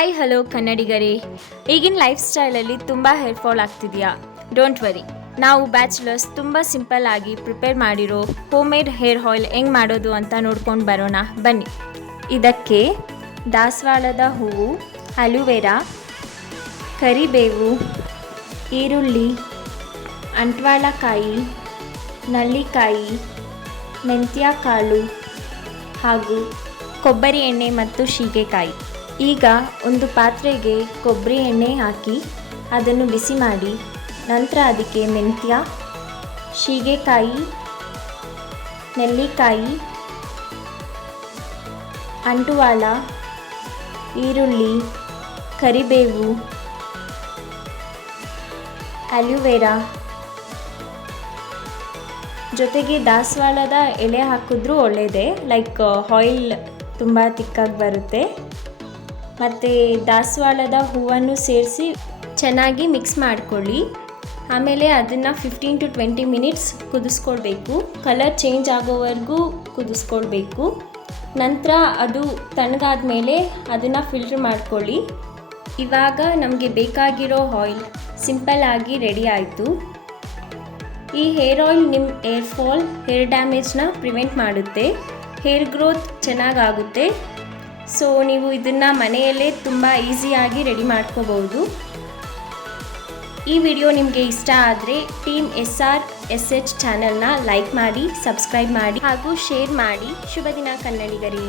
Hi hello ಕನ್ನಡಿಗರೇ, ಈಗಿನ life ಸ್ಟೈಲಲ್ಲಿ ತುಂಬ ಹೇರ್ ಫಾಲ್ ಆಗ್ತಿದೆಯಾ? ಡೋಂಟ್ ವರಿ, ನಾವು ಬ್ಯಾಚುಲರ್ಸ್ ತುಂಬ ಸಿಂಪಲ್ ಆಗಿ ಪ್ರಿಪೇರ್ ಮಾಡಿರೋ ಹೋಮ್ ಮೇಡ್ ಹೇರ್ ಆಯಿಲ್ ಹೆಂಗೆ ಮಾಡೋದು ಅಂತ ನೋಡ್ಕೊಂಡು ಬರೋಣ ಬನ್ನಿ. ಇದಕ್ಕೆ ದಾಸವಾಳದ ಹೂವು, ಅಲುವೆರಾ, ಕರಿಬೇವು, ಈರುಳ್ಳಿ, ಅಂಟ್ವಾಳಕಾಯಿ, ನಲ್ಲಿಕಾಯಿ, ಮೆಂತ್ಯ ಕಾಳು ಹಾಗೂ ಕೊಬ್ಬರಿ ಎಣ್ಣೆ ಮತ್ತು ಶೀಗೆಕಾಯಿ. ಈಗ ಒಂದು ಪಾತ್ರೆಗೆ ಕೊಬ್ಬರಿ ಎಣ್ಣೆ ಹಾಕಿ ಅದನ್ನು ಬಿಸಿ ಮಾಡಿ, ನಂತರ ಅದಕ್ಕೆ ಮೆಂತ್ಯ, ಶೀಗೆಕಾಯಿ, ನೆಲ್ಲಿಕಾಯಿ, ಅಂಟುವಾಳ, ಈರುಳ್ಳಿ, ಕರಿಬೇವು, ಅಲುವೆರಾ ಜೊತೆಗೆ ದಾಸವಾಳದ ಎಲೆ ಹಾಕಿದ್ರೂ ಒಳ್ಳೆಯದೇ, ಲೈಕ್ ಆಯಿಲ್ ತುಂಬ ತಿಕ್ಕಾಗಿ ಬರುತ್ತೆ. ಮತ್ತು ದಾಸವಾಳದ ಹೂವನ್ನು ಸೇರಿಸಿ ಚೆನ್ನಾಗಿ ಮಿಕ್ಸ್ ಮಾಡಿಕೊಳ್ಳಿ. ಆಮೇಲೆ ಅದನ್ನು 15 to 20 ಮಿನಿಟ್ಸ್ ಕುದಿಸ್ಕೊಳ್ಬೇಕು. ಕಲರ್ ಚೇಂಜ್ ಆಗೋವರೆಗೂ ಕುದಿಸ್ಕೊಳ್ಬೇಕು. ನಂತರ ಅದು ತಣ್ಣಗಾದ ಮೇಲೆ ಅದನ್ನು ಫಿಲ್ಟ್ರ್ ಮಾಡ್ಕೊಳ್ಳಿ. ಇವಾಗ ನಮಗೆ ಬೇಕಾಗಿರೋ ಆಯಿಲ್ ಸಿಂಪಲ್ ಆಗಿ ರೆಡಿ ಆಯಿತು. ಈ ಹೇರ್ ಆಯಿಲ್ ನಿಮ್ಮ ಹೇರ್ ಫಾಲ್, ಹೇರ್ ಡ್ಯಾಮೇಜ್ನ ಪ್ರಿವೆಂಟ್ ಮಾಡುತ್ತೆ, ಹೇರ್ ಗ್ರೋತ್ ಚೆನ್ನಾಗಾಗುತ್ತೆ. ಸೊ ನೀವು ಇದನ್ನು ಮನೆಯಲ್ಲೇ ತುಂಬ ಈಸಿಯಾಗಿ ರೆಡಿ ಮಾಡ್ಕೋಬಹುದು. ಈ ವಿಡಿಯೋ ನಿಮಗೆ ಇಷ್ಟ ಆದರೆ ಟೀಮ್ SRSH ಚಾನಲ್ನ ಲೈಕ್ ಮಾಡಿ, ಸಬ್ಸ್ಕ್ರೈಬ್ ಮಾಡಿ ಹಾಗೂ ಶೇರ್ ಮಾಡಿ. ಶುಭ ದಿನ ಕನ್ನಡಿಗರೇ.